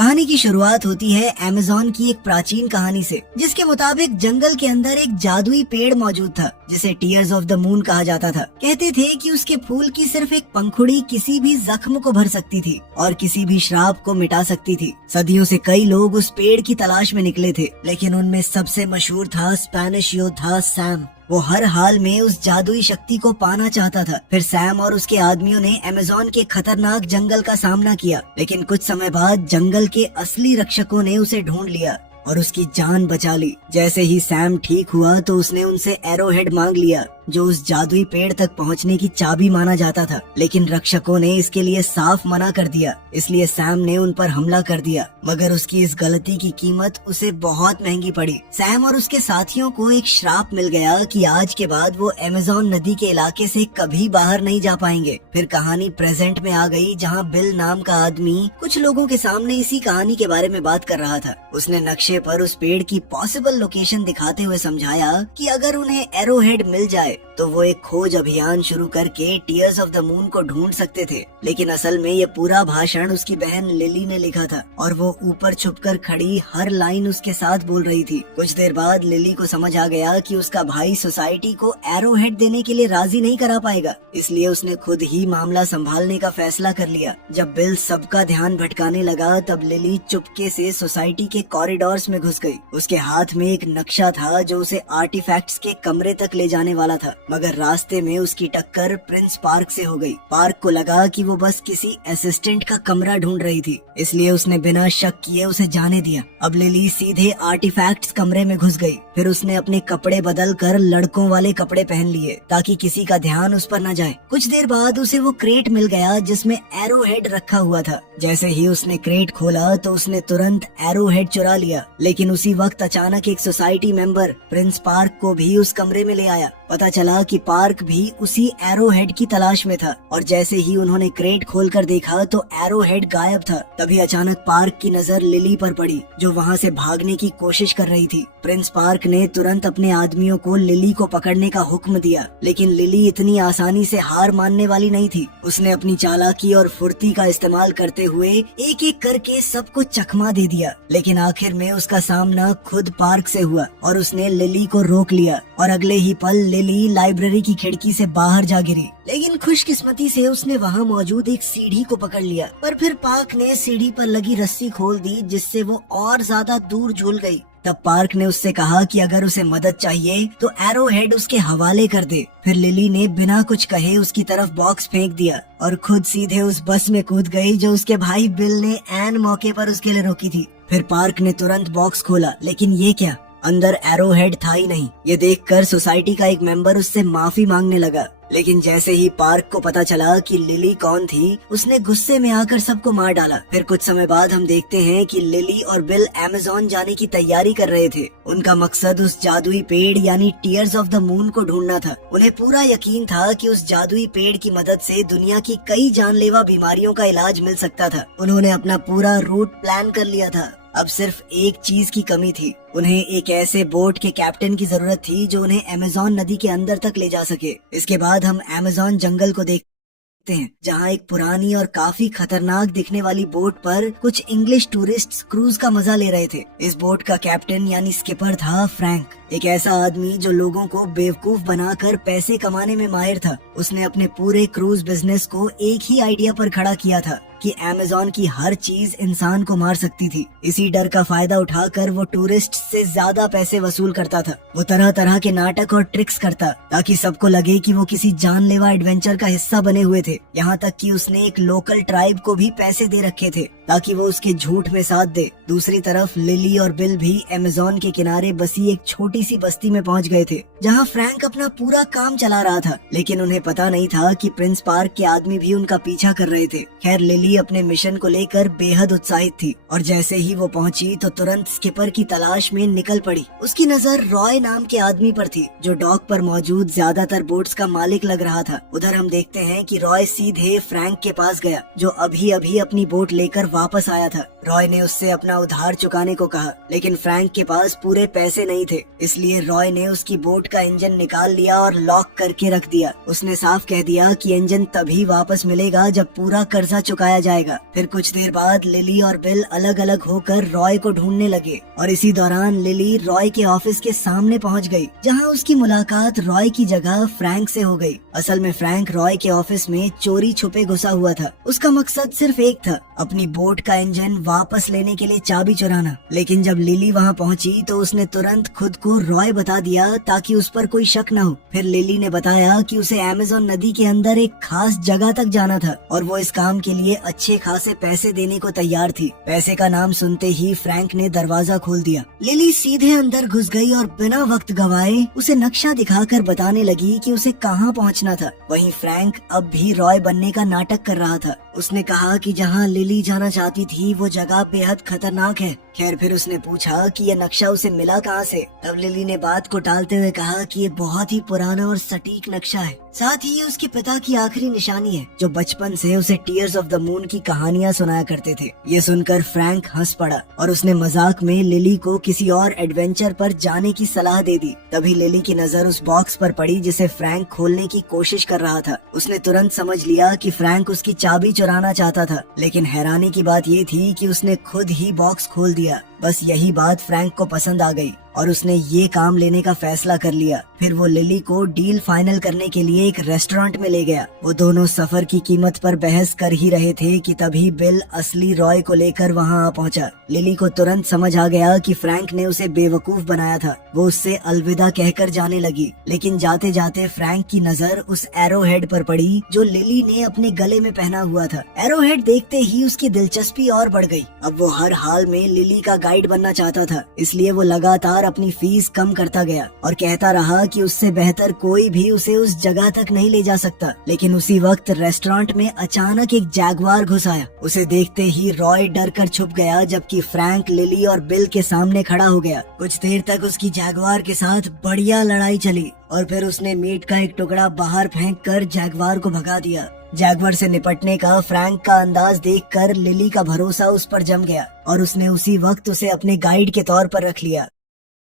कहानी की शुरुआत होती है अमेज़न की एक प्राचीन कहानी से, जिसके मुताबिक जंगल के अंदर एक जादुई पेड़ मौजूद था जिसे टीयर्स ऑफ द मून कहा जाता था। कहते थे कि उसके फूल की सिर्फ एक पंखुड़ी किसी भी जख्म को भर सकती थी और किसी भी श्राप को मिटा सकती थी। सदियों से कई लोग उस पेड़ की तलाश में निकले थे, लेकिन उनमें सबसे मशहूर था स्पेनिश योद्धा सैम। वो हर हाल में उस जादुई शक्ति को पाना चाहता था। फिर सैम और उसके आदमियों ने अमेज़न के खतरनाक जंगल का सामना किया, लेकिन कुछ समय बाद जंगल के असली रक्षकों ने उसे ढूंढ लिया और उसकी जान बचा ली। जैसे ही सैम ठीक हुआ तो उसने उनसे एरोहेड मांग लिया, जो उस जादुई पेड़ तक पहुंचने की चाबी माना जाता था। लेकिन रक्षकों ने इसके लिए साफ मना कर दिया, इसलिए सैम ने उन पर हमला कर दिया। मगर उसकी इस गलती की कीमत उसे बहुत महंगी पड़ी। सैम और उसके साथियों को एक श्राप मिल गया कि आज के बाद वो अमेज़न नदी के इलाके से कभी बाहर नहीं जा पाएंगे। फिर कहानी प्रेजेंट में आ गई, जहाँ बिल नाम का आदमी कुछ लोगों के सामने इसी कहानी के बारे में बात कर रहा था। उसने नक्शे पर उस पेड़ की पॉसिबल लोकेशन दिखाते हुए समझाया कि अगर उन्हें एरोहेड मिल जाए तो वो एक खोज अभियान शुरू करके टीयर्स ऑफ द मून को ढूंढ सकते थे। लेकिन असल में ये पूरा भाषण उसकी बहन लिली ने लिखा था और वो ऊपर छुपकर खड़ी हर लाइन उसके साथ बोल रही थी। कुछ देर बाद लिली को समझ आ गया कि उसका भाई सोसाइटी को एरोहेड देने के लिए राजी नहीं करा पाएगा, इसलिए उसने खुद ही मामला संभालने का फैसला कर लिया। जब बिल सबका ध्यान भटकाने लगा तब लिली चुपके से सोसाइटी के कॉरिडोर्स में घुस गई। उसके हाथ में एक नक्शा था जो उसे आर्टिफैक्ट्स के कमरे तक ले जाने वाला था, मगर रास्ते में उसकी टक्कर प्रिंस पार्क से हो गई। पार्क को लगा कि वो बस किसी असिस्टेंट का कमरा ढूंढ रही थी, इसलिए उसने बिना शक किए उसे जाने दिया। अब लिली सीधे आर्टिफैक्ट्स कमरे में घुस गई। फिर उसने अपने कपड़े बदल कर लड़कों वाले कपड़े पहन लिए ताकि किसी का ध्यान उस पर न जाए। कुछ देर बाद उसे वो क्रेट मिल गया जिसमें एरोहेड रखा हुआ था। जैसे ही उसने क्रेट खोला तो उसने तुरंत एरोहेड चुरा लिया। लेकिन उसी वक्त अचानक एक सोसाइटी मेंबर प्रिंस पार्क को भी उस कमरे में ले आया। पता चला कि पार्क भी उसी एरोहेड की तलाश में था और जैसे ही उन्होंने क्रेट खोलकर देखा तो एरोहेड गायब था। तभी अचानक पार्क की नजर लिली पर पड़ी, जो वहाँ से भागने की कोशिश कर रही थी। प्रिंस पार्क ने तुरंत अपने आदमियों को लिली को पकड़ने का हुक्म दिया, लेकिन लिली इतनी आसानी से हार मानने वाली नहीं थी। उसने अपनी चालाकी और फुर्ती का इस्तेमाल करते हुए एक एक करके सबको चकमा दे दिया। लेकिन आखिर में उसका सामना खुद पार्क से हुआ और उसने लिली को रोक लिया और अगले ही पल लिली लाइब्रेरी की खिड़की से बाहर जा गिरी। लेकिन खुशकिस्मती से उसने वहाँ मौजूद एक सीढ़ी को पकड़ लिया, पर फिर पार्क ने सीढ़ी पर लगी रस्सी खोल दी, जिससे वो और ज्यादा दूर झूल गई। तब पार्क ने उससे कहा कि अगर उसे मदद चाहिए तो एरोहेड उसके हवाले कर दे। फिर लिली ने बिना कुछ कहे उसकी तरफ बॉक्स फेंक दिया और खुद सीधे उस बस में कूद गई जो उसके भाई बिल ने ऐन मौके पर उसके लिए रोकी थी। फिर पार्क ने तुरंत बॉक्स खोला, लेकिन ये क्या, अंदर एरोहेड था ही नहीं। ये देखकर सोसाइटी का एक मेंबर उससे माफी मांगने लगा। लेकिन जैसे ही पार्क को पता चला कि लिली कौन थी, उसने गुस्से में आकर सबको मार डाला। फिर कुछ समय बाद हम देखते हैं कि लिली और बिल अमेज़न जाने की तैयारी कर रहे थे। उनका मकसद उस जादुई पेड़ यानी टीयर्स ऑफ द मून को ढूंढना था। उन्हें पूरा यकीन था कि उस जादुई पेड़ की मदद से दुनिया की कई जानलेवा बीमारियों का इलाज मिल सकता था। उन्होंने अपना पूरा रूट प्लान कर लिया था। अब सिर्फ एक चीज की कमी थी, उन्हें एक ऐसे बोट के कैप्टन की जरूरत थी जो उन्हें अमेज़न नदी के अंदर तक ले जा सके। इसके बाद हम अमेज़न जंगल को देखते हैं, जहाँ एक पुरानी और काफी खतरनाक दिखने वाली बोट पर कुछ इंग्लिश टूरिस्ट क्रूज का मजा ले रहे थे। इस बोट का कैप्टन यानी स्किपर था फ्रैंक, एक ऐसा आदमी जो लोगों को बेवकूफ बनाकर पैसे कमाने में माहिर था। उसने अपने पूरे क्रूज बिजनेस को एक ही आइडिया पर खड़ा किया था कि अमेज़न की हर चीज इंसान को मार सकती थी। इसी डर का फायदा उठाकर वो टूरिस्ट से ज्यादा पैसे वसूल करता था। वो तरह तरह के नाटक और ट्रिक्स करता ताकि सबको लगे कि वो किसी जानलेवा एडवेंचर का हिस्सा बने हुए थे। यहाँ तक कि उसने एक लोकल ट्राइब को भी पैसे दे रखे थे ताकि वो उसके झूठ में साथ दे। दूसरी तरफ लिली और बिल भी अमेज़न के किनारे बसी एक छोटी सी बस्ती में पहुंच गए थे, जहां फ्रैंक अपना पूरा काम चला रहा था। लेकिन उन्हें पता नहीं था कि प्रिंस पार्क के आदमी भी उनका पीछा कर रहे थे। खैर, लिली अपने मिशन को लेकर बेहद उत्साहित थी और जैसे ही वो पहुंची तो तुरंत स्किपर की तलाश में निकल पड़ी। उसकी नजर रॉय नाम के आदमी पर थी, जो डॉक पर मौजूद ज्यादातर बोट्स का मालिक लग रहा था। उधर हम देखते हैं कि रॉय सीधे फ्रैंक के पास गया, जो अभी अभी अपनी बोट लेकर वापस आया था। रॉय ने उससे अपना उधार चुकाने को कहा, लेकिन फ्रैंक के पास पूरे पैसे नहीं थे, इसलिए रॉय ने उसकी बोट का इंजन निकाल लिया और लॉक करके रख दिया। उसने साफ कह दिया कि इंजन तभी वापस मिलेगा जब पूरा कर्जा चुकाया जाएगा। फिर कुछ देर बाद लिली और बिल अलग अलग होकर रॉय को ढूंढने लगे और इसी दौरान लिली रॉय के ऑफिस के सामने पहुंच गई, जहां उसकी मुलाकात रॉय की जगह फ्रैंक से हो गई। असल में फ्रैंक रॉय के ऑफिस में चोरी छुपे घुसा हुआ था। उसका मकसद सिर्फ एक था, अपनी बोट का इंजन वापस लेने के लिए चाबी चुराना। लेकिन जब लिली वहां पहुंची तो उसने तुरंत खुद को रॉय बता दिया ताकि उस पर कोई शक न हो। फिर लिली ने बताया कि उसे अमेज़न नदी के अंदर एक खास जगह तक जाना था और वो इस काम के लिए अच्छे खासे पैसे देने को तैयार थी। पैसे का नाम सुनते ही फ्रैंक ने दरवाजा खोल दिया। लिली सीधे अंदर घुस गई और बिना वक्त गवाए उसे नक्शा दिखाकर बताने लगी कि उसे कहाँ पहुँचना था। वहीं फ्रैंक अब भी रॉय बनने का नाटक कर रहा था। उसने कहा कि जहाँ लिली जाना चाहती थी वो जगह बेहद खतरनाक है। खैर फिर उसने पूछा कि यह नक्शा उसे मिला कहाँ से। तब लिली ने बात को टालते हुए कहा कि ये बहुत ही पुराना और सटीक नक्शा है, साथ ही ये उसके पिता की आखिरी निशानी है जो बचपन से उसे टीयर्स ऑफ द मून की कहानियां सुनाया करते थे। ये सुनकर फ्रैंक हंस पड़ा और उसने मजाक में लिली को किसी और एडवेंचर पर जाने की सलाह दे दी। तभी लिली की नजर उस बॉक्स पर पड़ी जिसे फ्रैंक खोलने की कोशिश कर रहा था। उसने तुरंत समझ लिया कि फ्रैंक उसकी चाबी चुराना चाहता था, लेकिन हैरानी की बात ये थी कि उसने खुद ही बॉक्स खोल दिया। बस यही बात फ्रैंक को पसंद आ गई और उसने ये काम लेने का फैसला कर लिया। फिर वो लिली को डील फाइनल करने के लिए एक रेस्टोरेंट में ले गया। वो दोनों सफर की कीमत पर बहस कर ही रहे थे कि तभी बिल असली रॉय को लेकर वहां आ पहुंचा। लिली को तुरंत समझ आ गया कि फ्रैंक ने उसे बेवकूफ बनाया था। वो उससे अलविदा कहकर जाने लगी, लेकिन जाते जाते फ्रैंक की नजर उस एरो हेड पर पड़ी जो लिली ने अपने गले में पहना हुआ था। एरो हेड देखते ही उसकी दिलचस्पी और बढ़ गई। अब वो हर हाल में लिली का गाइड बनना चाहता था, इसलिए वो लगातार अपनी फीस कम करता गया और कहता रहा कि उससे बेहतर कोई भी उसे उस जगह तक नहीं ले जा सकता। लेकिन उसी वक्त रेस्टोरेंट में अचानक एक जैगवार घुस आया। उसे देखते ही रॉय डर कर छुप गया, जबकि फ्रैंक लिली और बिल के सामने खड़ा हो गया। कुछ देर तक उसकी जैगवार के साथ बढ़िया लड़ाई चली और फिर उसने मीट का एक टुकड़ा बाहर फेंक कर जैगवार को भगा दिया। जैगवार से निपटने का फ्रैंक का अंदाज देखकर लिली का भरोसा उस पर जम गया और उसने उसी वक्त उसे अपने गाइड के तौर पर रख लिया।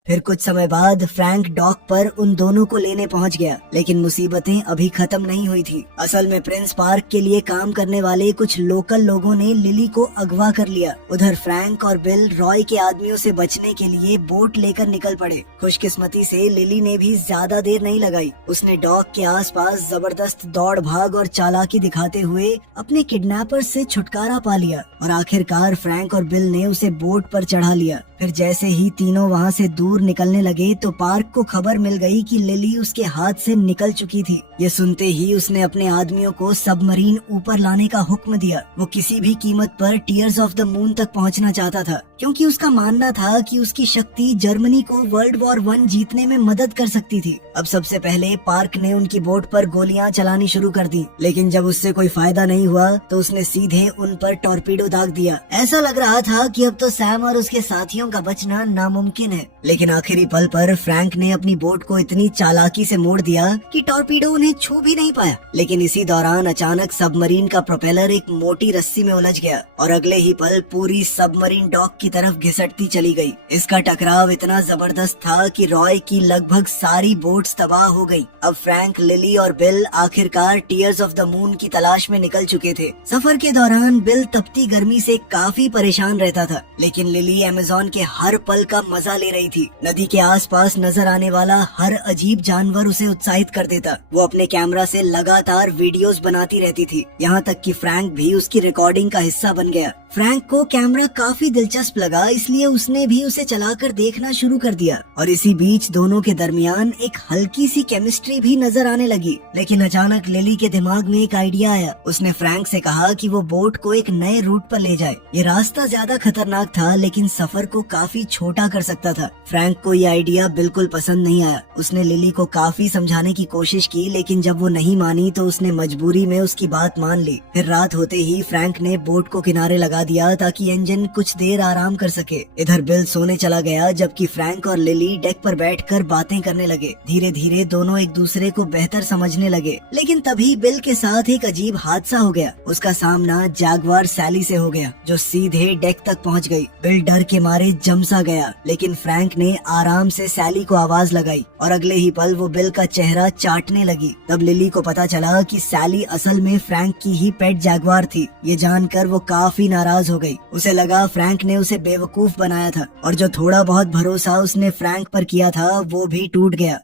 फिर कुछ समय बाद फ्रैंक डॉक पर उन दोनों को लेने पहुंच गया, लेकिन मुसीबतें अभी खत्म नहीं हुई थी। असल में प्रिंस पार्क के लिए काम करने वाले कुछ लोकल लोगों ने लिली को अगवा कर लिया। उधर फ्रैंक और बिल रॉय के आदमियों से बचने के लिए बोट लेकर निकल पड़े। खुशकिस्मती से लिली ने भी ज्यादा देर नहीं लगाई। उसने डॉक के आसपास जबरदस्त दौड़ भाग और चालाकी दिखाते हुए अपने किडनैपर से छुटकारा पा लिया और आखिरकार फ्रैंक और बिल ने उसे बोट पर चढ़ा लिया। फिर जैसे ही तीनों वहाँ से दूर निकलने लगे तो पार्क को खबर मिल गई कि लिली उसके हाथ से निकल चुकी थी। ये सुनते ही उसने अपने आदमियों को सबमरीन ऊपर लाने का हुक्म दिया। वो किसी भी कीमत पर टीयर्स ऑफ द मून तक पहुंचना चाहता था, क्योंकि उसका मानना था कि उसकी शक्ति जर्मनी को वर्ल्ड वॉर 1 जीतने में मदद कर सकती थी। अब सबसे पहले पार्क ने उनकी बोट पर गोलियां चलानी शुरू कर दी, लेकिन जब उससे कोई फायदा नहीं हुआ तो उसने सीधे उन पर टॉर्पीडो दाग दिया। ऐसा लग रहा था कि अब तो सैम और उसके साथियों का बचना नामुमकिन है। लेकिन आखिरी पल पर फ्रैंक ने अपनी बोट को इतनी चालाकी से मोड़ दिया कि टॉर्पीडो उन्हें छू भी नहीं पाया। लेकिन इसी दौरान अचानक सबमरीन का प्रोपेलर एक मोटी रस्सी में उलझ गया और अगले ही पल पूरी सबमरीन डॉक की तरफ घिसटती चली गई। इसका टकराव इतना जबरदस्त था कि रॉय की लगभग सारी बोट्स तबाह हो गई। अब फ्रैंक, लिली और बिल आखिरकार टीयर्स ऑफ द मून की तलाश में निकल चुके थे। सफर के दौरान बिल तपती गर्मी से काफी परेशान रहता था, लेकिन लिली अमेज़न के हर पल का मजा ले रही थी। नदी के आसपास नजर आने वाला हर अजीब जानवर उसे उत्साहित कर देता। वो अपने कैमरा से लगातार वीडियोस बनाती रहती थी, यहाँ तक कि फ्रैंक भी उसकी रिकॉर्डिंग का हिस्सा बन गया। फ्रैंक को कैमरा काफी दिलचस्प लगा, इसलिए उसने भी उसे चलाकर देखना शुरू कर दिया और इसी बीच दोनों के दरमियान एक हल्की सी केमिस्ट्री भी नजर आने लगी। लेकिन अचानक लिली के दिमाग में एक आइडिया आया। उसने फ्रैंक से कहा कि वो बोट को एक नए रूट पर ले जाए। ये रास्ता ज्यादा खतरनाक था, लेकिन सफर को काफी छोटा कर सकता था। फ्रैंक को ये आइडिया बिल्कुल पसंद नहीं आया। उसने लिली को काफी समझाने की कोशिश की, लेकिन जब वो नहीं मानी तो उसने मजबूरी में उसकी बात मान ली। फिर रात होते ही फ्रैंक ने बोट को किनारे लगा दिया ताकि इंजन कुछ देर आराम कर सके। इधर बिल सोने चला गया जबकि फ्रैंक और लिली डेक पर बैठकर बातें करने लगे। धीरे धीरे दोनों एक दूसरे को बेहतर समझने लगे, लेकिन तभी बिल के साथ एक अजीब हादसा हो गया। उसका सामना जैगवार सैली से हो गया जो सीधे डेक तक पहुंच गई। बिल डर के मारे जमसा गया, लेकिन फ्रैंक ने आराम से सैली को आवाज लगाई और अगले ही पल वो बिल का चेहरा चाटने लगी। तब लिली को पता चला कि सैली असल में फ्रैंक की ही पेट जैगवार थी। ये जानकर वो काफी नाराज हो गई। उसे लगा फ्रैंक ने उसे बेवकूफ बनाया था और जो थोड़ा बहुत भरोसा उसने फ्रैंक पर किया था वो भी टूट गया।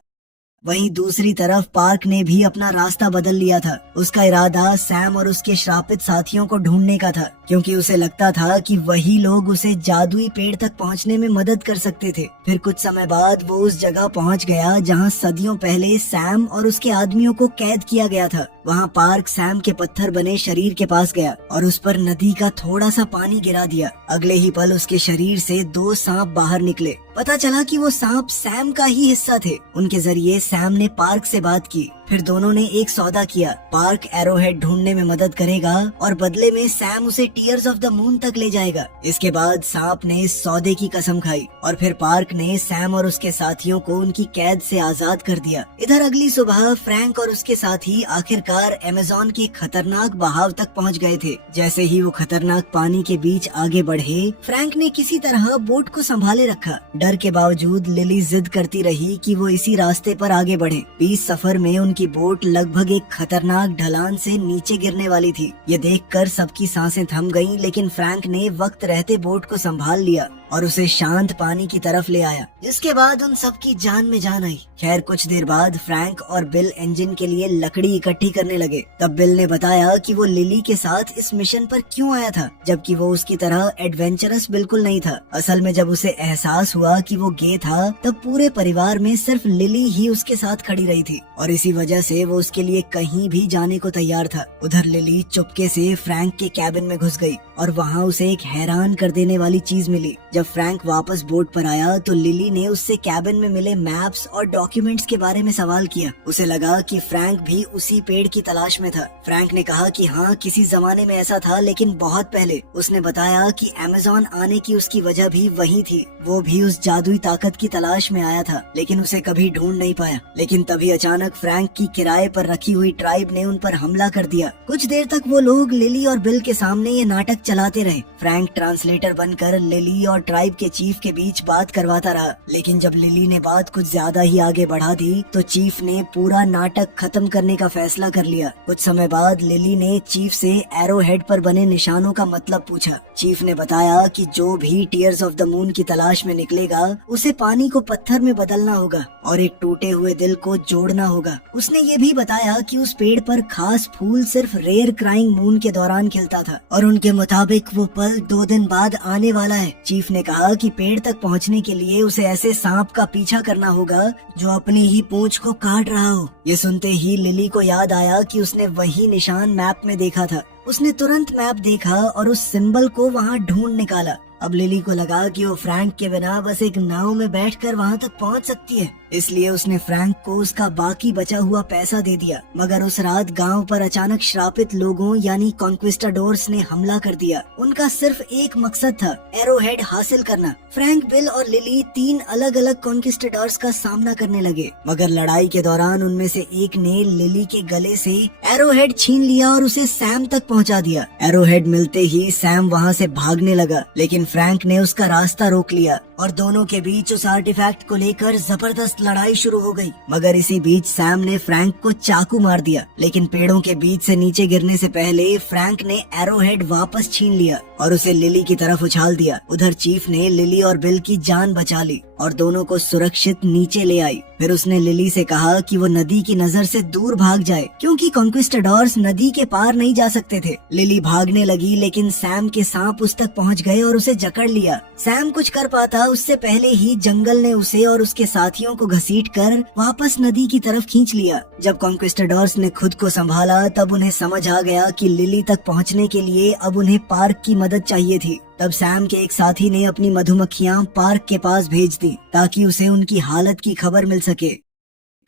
वहीं दूसरी तरफ पार्क ने भी अपना रास्ता बदल लिया था। उसका इरादा सैम और उसके श्रापित साथियों को ढूंढने का था, क्योंकि उसे लगता था कि वही लोग उसे जादुई पेड़ तक पहुंचने में मदद कर सकते थे। फिर कुछ समय बाद वो उस जगह पहुंच गया जहां सदियों पहले सैम और उसके आदमियों को कैद किया गया था। वहां पार्क सैम के पत्थर बने शरीर के पास गया और उस पर नदी का थोड़ा सा पानी गिरा दिया। अगले ही पल उसके शरीर से 2 सांप बाहर निकले। पता चला कि वो सांप सैम का ही हिस्सा थे। उनके जरिए सैम ने पार्क से बात की। फिर दोनों ने एक सौदा किया। पार्क एरोहेड ढूंढने में मदद करेगा और बदले में सैम उसे टीयर्स ऑफ द मून तक ले जाएगा। इसके बाद सांप ने इस सौदे की कसम खाई और फिर पार्क ने सैम और उसके साथियों को उनकी कैद से आजाद कर दिया। इधर अगली सुबह फ्रैंक और उसके साथी आखिरकार अमेज़न के खतरनाक बहाव तक पहुंच गए थे। जैसे ही वो खतरनाक पानी के बीच आगे बढ़े, फ्रैंक ने किसी तरह बोट को संभाले रखा। डर के बावजूद लिली जिद करती रही कि वो इसी रास्ते पर आगे बढ़े। बीच सफर में उनकी बोट लगभग एक खतरनाक ढलान से नीचे गिरने वाली थी। ये देखकर सबकी सांसें थम गईं, लेकिन फ्रैंक ने वक्त रहते बोट को संभाल लिया और उसे शांत पानी की तरफ ले आया, जिसके बाद उन सबकी जान में जान आई। खैर कुछ देर बाद फ्रैंक और बिल इंजन के लिए लकड़ी इकट्ठी करने लगे। तब बिल ने बताया कि वो लिली के साथ इस मिशन पर क्यों आया था, जबकि वो उसकी तरह एडवेंचरस बिल्कुल नहीं था। असल में जब उसे एहसास हुआ कि वो गे था, तब पूरे परिवार में सिर्फ लिली ही उसके साथ खड़ी रही थी और इसी वजह से वो उसके लिए कहीं भी जाने को तैयार था। उधर लिली चुपके से फ्रैंक के कैबिन में घुस गई और वहाँ उसे एक हैरान कर देने वाली चीज मिली। जब फ्रैंक वापस बोट पर आया तो लिली ने उससे कैबिन में मिले मैप्स और डॉक्यूमेंट्स के बारे में सवाल किया। उसे लगा कि फ्रैंक भी उसी पेड़ की तलाश में था। फ्रैंक ने कहा कि हाँ, किसी जमाने में ऐसा था, लेकिन बहुत पहले। उसने बताया कि अमेज़न आने की उसकी वजह भी वही थी। वो भी उस जादुई ताकत की तलाश में आया था, लेकिन उसे कभी ढूंढ नहीं पाया। लेकिन तभी अचानक फ्रैंक की किराए पर रखी हुई ट्राइब ने उन पर हमला कर दिया। कुछ देर तक वो लोग लिली और बिल के सामने ये नाटक चलाते रहे। फ्रैंक ट्रांसलेटर बनकर लिली और ट्राइब के चीफ के बीच बात करवाता रहा, लेकिन जब लिली ने बात कुछ ज्यादा ही आगे बढ़ा दी तो चीफ ने पूरा नाटक खत्म करने का फैसला कर लिया। कुछ समय बाद लिली ने चीफ से एरो हेड पर बने निशानों का मतलब पूछा। चीफ ने बताया कि जो भी टीयर्स ऑफ द मून की तलाश में निकलेगा उसे पानी को पत्थर में बदलना होगा और एक टूटे हुए दिल को जोड़ना होगा। उसने ये भी बताया कि उस पेड़ पर खास फूल सिर्फ रेयर क्राइंग मून के दौरान खिलता था और उनके मुताबिक वो पल 2 दिन बाद आने वाला है। चीफ ने कहा कि पेड़ तक पहुंचने के लिए उसे ऐसे सांप का पीछा करना होगा जो अपनी ही पूंछ को काट रहा हो। ये सुनते ही लिली को याद आया कि उसने वही निशान मैप में देखा था। उसने तुरंत मैप देखा और उस सिंबल को वहाँ ढूंढ निकाला। अब लिली को लगा कि वो फ्रैंक के बिना बस एक नाव में बैठकर वहाँ तक पहुँच सकती है, इसलिए उसने फ्रैंक को उसका बाकी बचा हुआ पैसा दे दिया। मगर उस रात गांव पर अचानक श्रापित लोगों यानी कॉन्क्विस्टाडोर्स ने हमला कर दिया। उनका सिर्फ एक मकसद था, एरोहेड हासिल करना। फ्रैंक, बिल और लिली 3 अलग अलग कॉन्क्विस्टाडोर्स का सामना करने लगे, मगर लड़ाई के दौरान उनमें से एक ने लिली के गले से एरोहेड छीन लिया और उसे सैम तक पहुंचा दिया। एरोहेड मिलते ही सैम वहां से भागने लगा, लेकिन फ्रैंक ने उसका रास्ता रोक लिया और दोनों के बीच उस आर्टिफैक्ट को लेकर जबरदस्त लड़ाई शुरू हो गई। मगर इसी बीच सैम ने फ्रैंक को चाकू मार दिया, लेकिन पेड़ों के बीच से नीचे गिरने से पहले फ्रैंक ने एरोहेड वापस छीन लिया और उसे लिली की तरफ उछाल दिया। उधर चीफ ने लिली और बिल की जान बचा ली और दोनों को सुरक्षित नीचे ले आई। फिर उसने लिली से कहा कि वो नदी की नजर से दूर भाग जाए, क्योंकि कॉन्क्विस्टाडोर्स नदी के पार नहीं जा सकते थे। लिली भागने लगी, लेकिन सैम के सांप उस तक पहुंच गए और उसे जकड़ लिया। सैम कुछ कर पाता उससे पहले ही जंगल ने उसे और उसके साथियों को घसीटकर वापस नदी की तरफ खींच लिया। जब कॉन्क्विस्टाडोर्स ने खुद को संभाला तब उन्हें समझ आ गया कि लिली तक पहुंचने के लिए अब उन्हें पार्क की मदद चाहिए थी। तब सैम के एक साथी ने अपनी मधुमक्खियां पार्क के पास भेज दी ताकि उसे उनकी हालत की खबर मिल सके।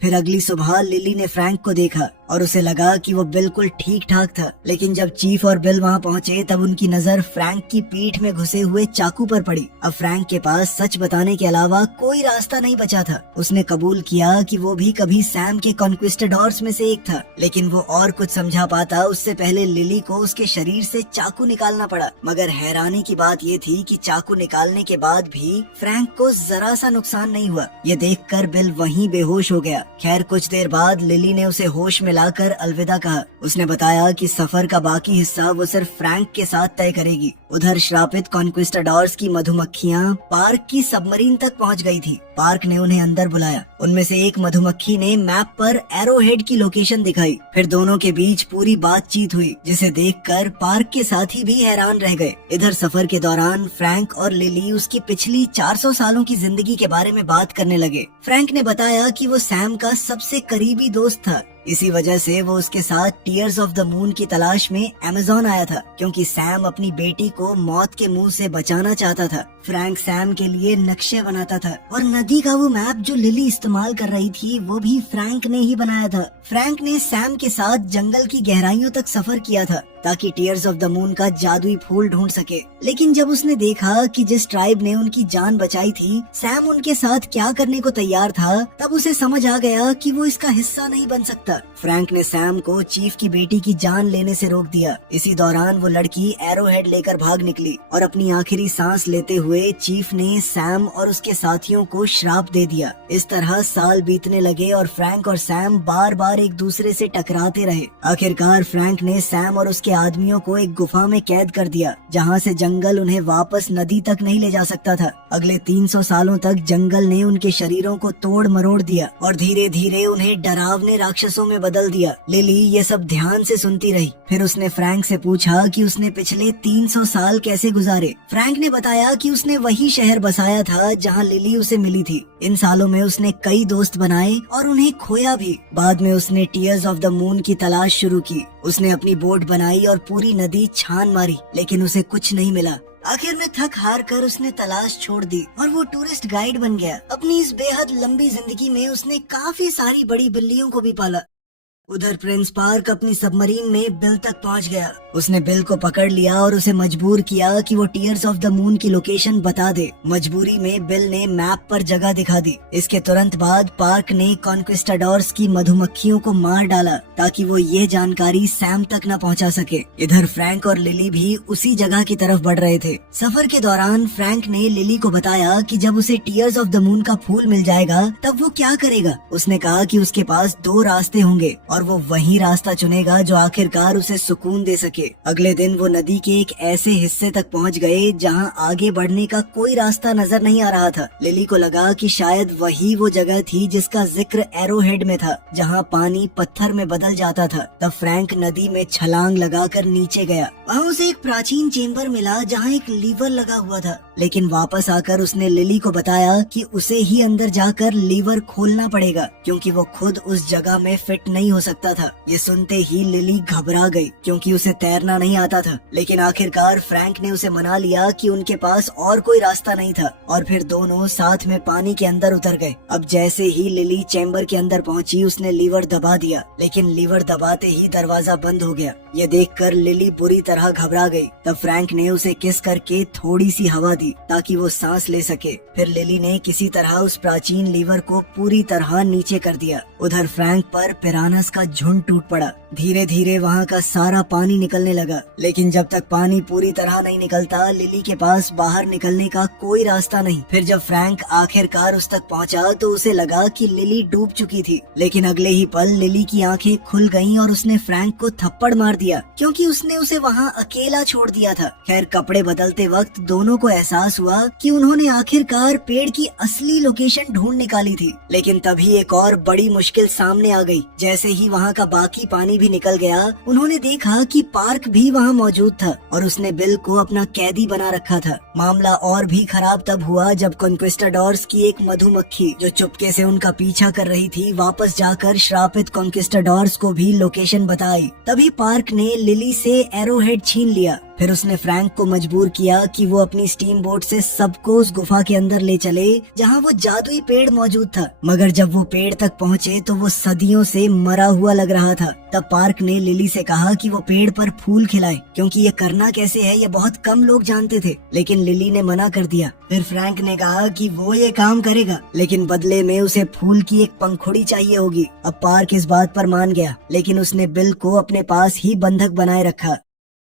फिर अगली सुबह लिली ने फ्रैंक को देखा और उसे लगा कि वो बिल्कुल ठीक ठाक था। लेकिन जब चीफ और बिल वहाँ पहुँचे तब उनकी नजर फ्रैंक की पीठ में घुसे हुए चाकू पर पड़ी। अब फ्रैंक के पास सच बताने के अलावा कोई रास्ता नहीं बचा था। उसने कबूल किया कि वो भी कभी सैम के कॉन्क्विस्टाडोर्स में से एक था, लेकिन वो और कुछ समझा पाता उससे पहले लिली को उसके शरीर से चाकू निकालना पड़ा। मगर हैरानी की बात ये थी कि चाकू निकालने के बाद भी फ्रैंक को जरा सा नुकसान नहीं हुआ। ये देखकर बिल वहीं बेहोश हो गया। खैर कुछ देर बाद लिली ने उसे होश में लाकर अलविदा कहा। उसने बताया कि सफर का बाकी हिस्सा वो सिर्फ फ्रैंक के साथ तय करेगी। उधर श्रापित कॉन्क्विस्टाडोर्स की मधुमक्खियाँ पार्क की सबमरीन तक पहुँच गई थी। पार्क ने उन्हें अंदर बुलाया। उनमें से एक मधुमक्खी ने मैप पर एरोहेड की लोकेशन दिखाई। फिर दोनों के बीच पूरी बातचीत हुई, जिसे देखकर पार्क के साथी भी हैरान रह गए। इधर सफर के दौरान फ्रैंक और लिली उसकी पिछली 400 सालों की जिंदगी के बारे में बात करने लगे। फ्रैंक ने बताया कि वो सैम का सबसे करीबी दोस्त था। इसी वजह से वो उसके साथ टीयर्स ऑफ द मून की तलाश में अमेज़न आया था, क्योंकि सैम अपनी बेटी को मौत के मुंह से बचाना चाहता था। फ्रैंक सैम के लिए नक्शे बनाता था और नदी का वो मैप जो लिली इस्तेमाल कर रही थी वो भी फ्रैंक ने ही बनाया था। फ्रैंक ने सैम के साथ जंगल की गहराइयों तक सफर किया था ताकि टीयर्स ऑफ द मून का जादुई फूल ढूंढ सके। लेकिन जब उसने देखा कि जिस ट्राइब ने उनकी जान बचाई थी सैम उनके साथ क्या करने को तैयार था, तब उसे समझ आ गया कि वो इसका हिस्सा नहीं बन सकता। फ्रैंक ने सैम को चीफ की बेटी की जान लेने से रोक दिया। इसी दौरान वो लड़की एरोहेड लेकर भाग निकली और अपनी आखिरी सांस लेते हुए चीफ ने सैम और उसके साथियों को श्राप दे दिया। इस तरह साल बीतने लगे और फ्रैंक और सैम बार बार एक दूसरे से टकराते रहे। आखिरकार फ्रैंक ने सैम और उसके आदमियों को एक गुफा में कैद कर दिया, जहाँ से जंगल उन्हें वापस नदी तक नहीं ले जा सकता था। अगले 300 सालों तक जंगल ने उनके शरीरों को तोड़ मरोड़ दिया और धीरे धीरे उन्हें डरावने राक्षसों में बदल दिया। लिली ये सब ध्यान से सुनती रही। फिर उसने फ्रैंक से पूछा कि उसने पिछले 300 साल कैसे गुजारे। फ्रैंक ने बताया कि उसने वही शहर बसाया था जहाँ लिली उसे मिली थी। इन सालों में उसने कई दोस्त बनाए और उन्हें खोया भी। बाद में उसने टीयर्स ऑफ द मून की तलाश शुरू की। उसने अपनी बोट बनाई और पूरी नदी छान मारी, लेकिन उसे कुछ नहीं मिला। आखिर में थक हार कर उसने तलाश छोड़ दी और वो टूरिस्ट गाइड बन गया। अपनी इस बेहद लंबी जिंदगी में उसने काफी सारी बड़ी बिल्लियों को भी पाला। उधर प्रिंस पार्क अपनी सबमरीन में बिल तक पहुंच गया। उसने बिल को पकड़ लिया और उसे मजबूर किया कि वो टीयर्स ऑफ द मून की लोकेशन बता दे। मजबूरी में बिल ने मैप पर जगह दिखा दी। इसके तुरंत बाद पार्क ने कॉन्क्विस्टाडोर्स की मधुमक्खियों को मार डाला ताकि वो ये जानकारी सैम तक न पहुंचा सके। इधर फ्रैंक और लिली भी उसी जगह की तरफ बढ़ रहे थे। सफर के दौरान फ्रैंक ने लिली को बताया कि जब उसे टीयर्स ऑफ द मून का फूल मिल जाएगा तब वो क्या करेगा। उसने कहा कि उसके पास 2 रास्ते होंगे और वो वही रास्ता चुनेगा जो आखिरकार उसे सुकून दे सके। अगले दिन वो नदी के एक ऐसे हिस्से तक पहुंच गए जहां आगे बढ़ने का कोई रास्ता नजर नहीं आ रहा था। लिली को लगा कि शायद वही वो जगह थी जिसका जिक्र एरोहेड में था, जहां पानी पत्थर में बदल जाता था। तब फ्रैंक नदी में छलांग लगाकर नीचे गया। वहाँ उसे एक प्राचीन चेम्बर मिला जहाँ एक लीवर लगा हुआ था, लेकिन वापस आकर उसने लिली को बताया कि उसे ही अंदर जाकर लीवर खोलना पड़ेगा, क्योंकि वो खुद उस जगह में फिट नहीं हो सकता था। ये सुनते ही लिली घबरा गई, क्योंकि उसे तैरना नहीं आता था। लेकिन आखिरकार फ्रैंक ने उसे मना लिया कि उनके पास और कोई रास्ता नहीं था, और फिर दोनों साथ में पानी के अंदर उतर गए। अब जैसे ही लिली चैम्बर के अंदर पहुंची, उसने लीवर दबा दिया, लेकिन लीवर दबाते ही दरवाजा बंद हो गया। ये देखकर लिली बुरी तरह घबरा गई। तब फ्रैंक ने उसे किस करके थोड़ी सी हवा दी ताकि वो सांस ले सके। फिर लिली ने किसी तरह उस प्राचीन लीवर को पूरी तरह नीचे कर दिया। उधर फ्रैंक पर पिरानस का झुंड टूट पड़ा। धीरे धीरे वहाँ का सारा पानी निकलने लगा, लेकिन जब तक पानी पूरी तरह नहीं निकलता, लिली के पास बाहर निकलने का कोई रास्ता नहीं। फिर जब फ्रैंक आखिरकार उस तक पहुँचा तो उसे लगा कि लिली डूब चुकी थी, लेकिन अगले ही पल लिली की आंखें खुल गईं और उसने फ्रैंक को थप्पड़ मार दिया, क्योंकि उसने उसे वहाँ अकेला छोड़ दिया था। खैर कपड़े बदलते वक्त दोनों को एहसास हुआ कि उन्होंने आखिरकार पेड़ की असली लोकेशन ढूंढ निकाली थी। लेकिन तभी एक और बड़ी मुश्किल सामने आ गई। जैसे ही वहाँ का बाकी पानी भी निकल गया, उन्होंने देखा कि पार्क भी वहाँ मौजूद था और उसने बिल को अपना कैदी बना रखा था। मामला और भी खराब तब हुआ जब कॉन्क्विस्टाडोर्स की एक मधुमक्खी जो चुपके से उनका पीछा कर रही थी, वापस जाकर श्रापित कॉन्क्विस्टाडोर्स को भी लोकेशन बताई। तभी पार्क ने लिली से एरोहेड छीन लिया फिर उसने फ्रैंक को मजबूर किया कि वो अपनी स्टीम बोट से सबको उस गुफा के अंदर ले चले जहाँ वो जादुई पेड़ मौजूद था। मगर जब वो पेड़ तक पहुँचे तो वो सदियों से मरा हुआ लग रहा था। तब पार्क ने लिली से कहा कि वो पेड़ पर फूल खिलाए, क्योंकि ये करना कैसे है ये बहुत कम लोग जानते थे। लेकिन लिली ने मना कर दिया। फिर फ्रैंक ने कहा कि वो ये काम करेगा, लेकिन बदले में उसे फूल की एक पंखुड़ी चाहिए होगी। अब पार्क इस बात पर मान गया, लेकिन उसने बिल को अपने पास ही बंधक बनाए रखा।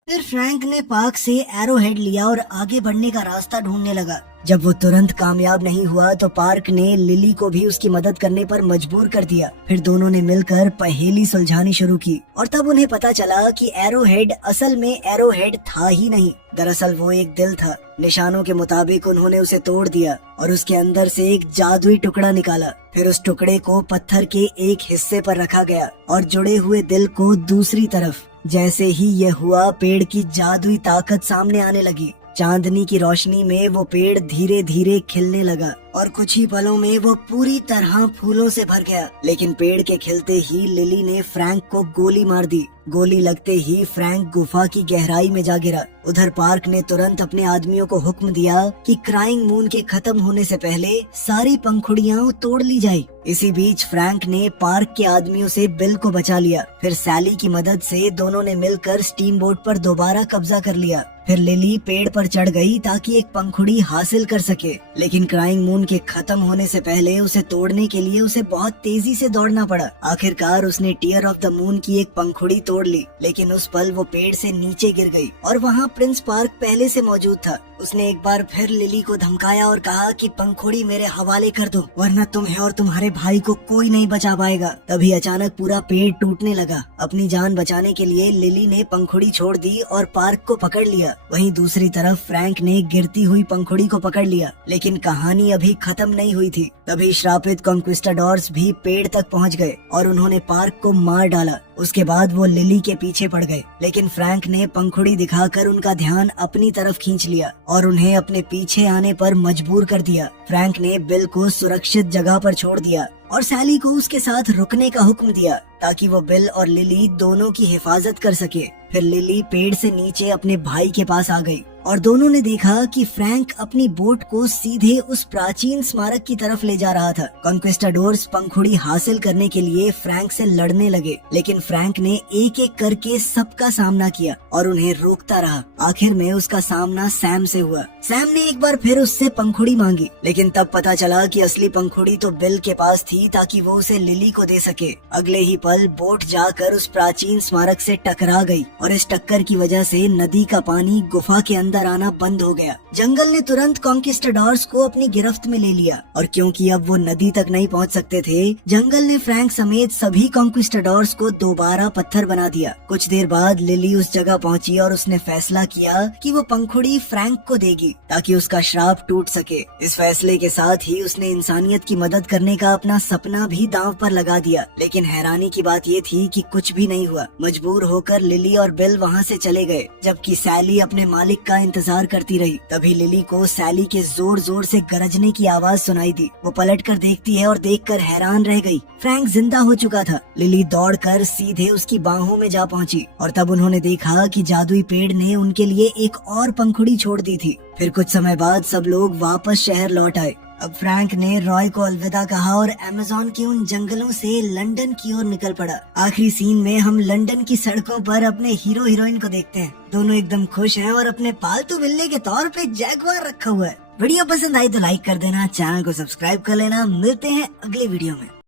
फिर फ्रैंक ने पार्क से एरो हेड लिया और आगे बढ़ने का रास्ता ढूंढने लगा। जब वो तुरंत कामयाब नहीं हुआ तो पार्क ने लिली को भी उसकी मदद करने पर मजबूर कर दिया। फिर दोनों ने मिलकर पहेली सुलझानी शुरू की और तब उन्हें पता चला कि एरो हेड असल में एरो हेड था ही नहीं, दरअसल वो एक दिल था। निशानों के मुताबिक उन्होंने उसे तोड़ दिया और उसके अंदर से एक जादुई टुकड़ा निकाला। फिर उस टुकड़े को पत्थर के एक हिस्से पर रखा गया और जुड़े हुए दिल को दूसरी तरफ। जैसे ही यह हुआ, पेड़ की जादुई ताकत सामने आने लगी। चांदनी की रोशनी में वो पेड़ धीरे धीरे खिलने लगा और कुछ ही पलों में वो पूरी तरह फूलों से भर गया। लेकिन पेड़ के खिलते ही लिली ने फ्रैंक को गोली मार दी। गोली लगते ही फ्रैंक गुफा की गहराई में जा गिरा। उधर पार्क ने तुरंत अपने आदमियों को हुक्म दिया कि क्राइंग मून के खत्म होने से पहले सारी पंखुड़ियां तोड़ ली जाए। इसी बीच फ्रैंक ने पार्क के आदमियों से बिल को बचा लिया। फिर सैली की मदद से दोनों ने मिलकर स्टीम बोट पर दोबारा कब्जा कर लिया। फिर लिली पेड़ पर चढ़ गई ताकि एक पंखुड़ी हासिल कर सके, लेकिन क्राइंग मून के खत्म होने से पहले उसे तोड़ने के लिए उसे बहुत तेजी से दौड़ना पड़ा। आखिरकार उसने टीयर ऑफ द मून की एक पंखुड़ी तोड़ ली, लेकिन उस पल वो पेड़ से नीचे गिर गई और वहाँ प्रिंस पार्क पहले से मौजूद था। उसने एक बार फिर लिली को धमकाया और कहा कि पंखुड़ी मेरे हवाले कर दो, वरना तुम्हें और तुम्हारे भाई को कोई नहीं बचा पाएगा। तभी अचानक पूरा पेड़ टूटने लगा। अपनी जान बचाने के लिए लिली ने पंखुड़ी छोड़ दी और पार्क को पकड़ लिया। वहीं दूसरी तरफ फ्रैंक ने गिरती हुई पंखुड़ी को पकड़ लिया। लेकिन कहानी अभी खत्म नहीं हुई थी। तभी श्रापित कॉन्क्विस्टाडोर्स भी पेड़ तक पहुंच गए और उन्होंने पार्क को मार डाला। उसके बाद वो लिली के पीछे पड़ गए, लेकिन फ्रैंक ने पंखुड़ी दिखाकर उनका ध्यान अपनी तरफ खींच लिया और उन्हें अपने पीछे आने पर मजबूर कर दिया। फ्रैंक ने बिल को सुरक्षित जगह पर छोड़ दिया और सैली को उसके साथ रुकने का हुक्म दिया ताकि वो बिल और लिली दोनों की हिफाजत कर सके। फिर लिली पेड़ से नीचे अपने भाई के पास आ गई और दोनों ने देखा कि फ्रैंक अपनी बोट को सीधे उस प्राचीन स्मारक की तरफ ले जा रहा था। कॉन्क्विस्टाडोर्स पंखुड़ी हासिल करने के लिए फ्रैंक से लड़ने लगे, लेकिन फ्रैंक ने एक एक करके सबका सामना किया और उन्हें रोकता रहा। आखिर में उसका सामना सैम से हुआ। सैम ने एक बार फिर उससे पंखुड़ी मांगी, लेकिन तब पता चला कि असली पंखुड़ी तो बिल के पास थी ताकि वो उसे लिली को दे सके। अगले ही पल बोट जाकर उस प्राचीन स्मारक से टकरा गई और इस टक्कर की वजह से नदी का पानी गुफा के अंदर आना बंद हो गया। जंगल ने तुरंत कॉन्क्विस्टाडोर्स को अपनी गिरफ्त में ले लिया और क्योंकि अब वो नदी तक नहीं पहुंच सकते थे, जंगल ने फ्रैंक समेत सभी कॉन्क्विस्टाडोर्स को दोबारा पत्थर बना दिया। कुछ देर बाद लिली उस जगह पहुंची और उसने फैसला किया कि वो पंखुड़ी फ्रैंक को देगी ताकि उसका श्राप टूट सके। इस फैसले के साथ ही उसने इंसानियत की मदद करने का अपना सपना भी दांव पर लगा दिया। लेकिन हैरानी की बात ये थी कि कुछ भी नहीं हुआ। मजबूर होकर लिली और बिल वहाँ से चले गए, जबकि सैली अपने मालिक का इंतजार करती रही। तभी लिली को सैली के जोर जोर से गरजने की आवाज सुनाई दी। वो पलटकर देखती है और देखकर हैरान रह गई। फ्रैंक जिंदा हो चुका था। लिली दौड़कर सीधे उसकी बाहों में जा पहुंची और तब उन्होंने देखा कि जादुई पेड़ ने उनके लिए एक और पंखुड़ी छोड़ दी थी। फिर कुछ समय बाद सब लोग वापस शहर लौट आए। अब फ्रैंक ने रॉय को अलविदा कहा और अमेज़न के उन जंगलों से लंदन की ओर निकल पड़ा। आखिरी सीन में हम लंदन की सड़कों पर अपने हीरो हीरोइन को देखते हैं। दोनों एकदम खुश हैं और अपने पालतू बिल्ली के तौर पे जैगुआर रखा हुआ है। वीडियो पसंद आई तो लाइक कर देना, चैनल को सब्सक्राइब कर लेना। मिलते हैं अगली वीडियो में।